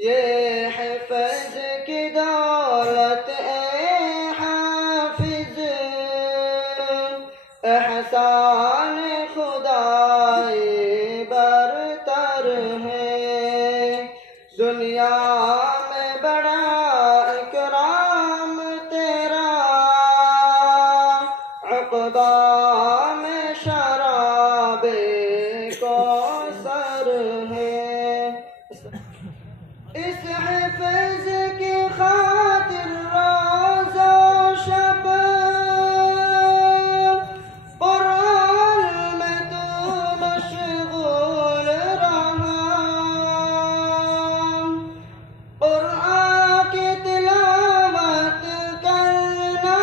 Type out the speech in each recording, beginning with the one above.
یہ حفظ کی دولت اے حافظ، احسان خدائی برتر ہے، دنیا میں بڑا اکرام تیرا، عقبہ میں شراب کوثر ہے۔ اس حفظ کی خاطر روز و شب قرآن میں تو مشغول رہا، قرآن کی تلاوت کرنا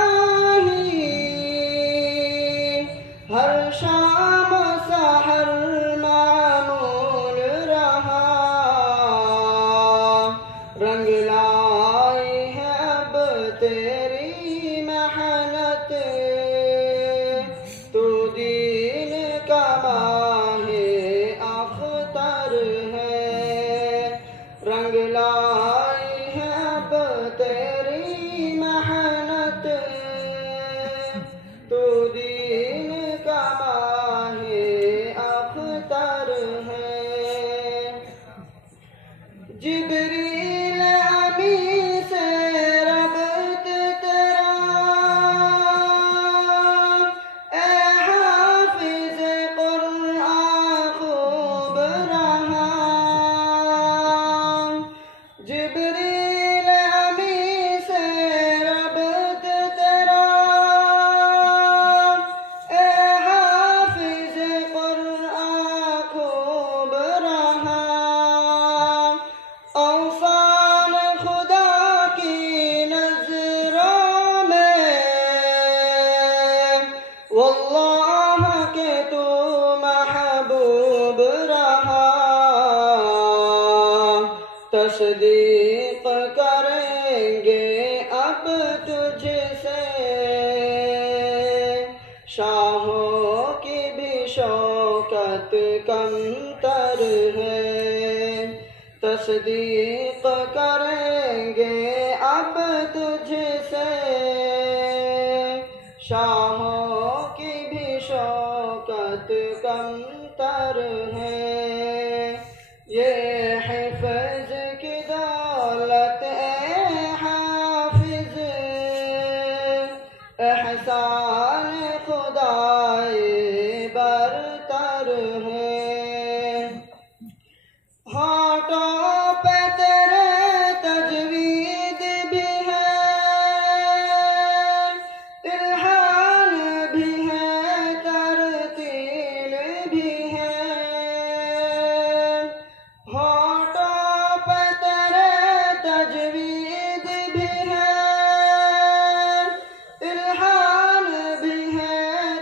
ہی ہر شام و سحر معمول رہا، رنگ لائی ہے اب تیری محنت، تو دین کا ماہ اختر ہے، رنگ لائی ہے اب تیری محنت، تو دین کا ماہ اختر ہے۔ جبریل امی سے ربط تیرا اے حافظ قرآن خوب رہا، جبریل امی سے ربط تیرا اے حافظ قرآن خوب رہا، اوصال خدا کی نظروں میں واللہ کہ تو محبوب رہا، تصدیق کریں گے اب تجھ سے شاہوں کی بھی شوکت کمتر ہے، تصدیق کریں گے اب تجھ سے شاہوں کی بھی شوکت کمتر ہے۔ یہ حفظ کی دولت اے حافظ، احسان خدائی برتر ہے، ہاتھوں پہ تیرے تجوید بھی ہے، الحان بھی ہے، ترتیل بھی ہے، ہاتھوں پہ تیرے تجوید بھی ہے، الحان بھی ہے،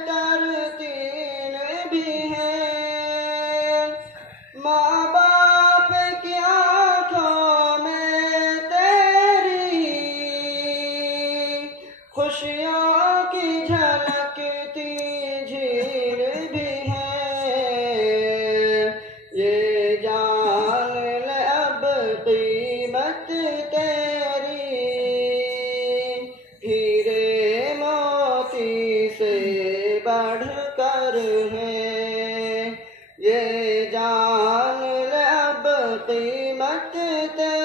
ترتیل بھی ہے، ماں باپ کی آنکھوں میں تیری خوشیوں کی جھلکتی جھیل بھی ہے، یہ جان لے اب قیمت تیری ہیرے موتی سے بڑھ کر ہے، یہ جان لے اب قیمت تیری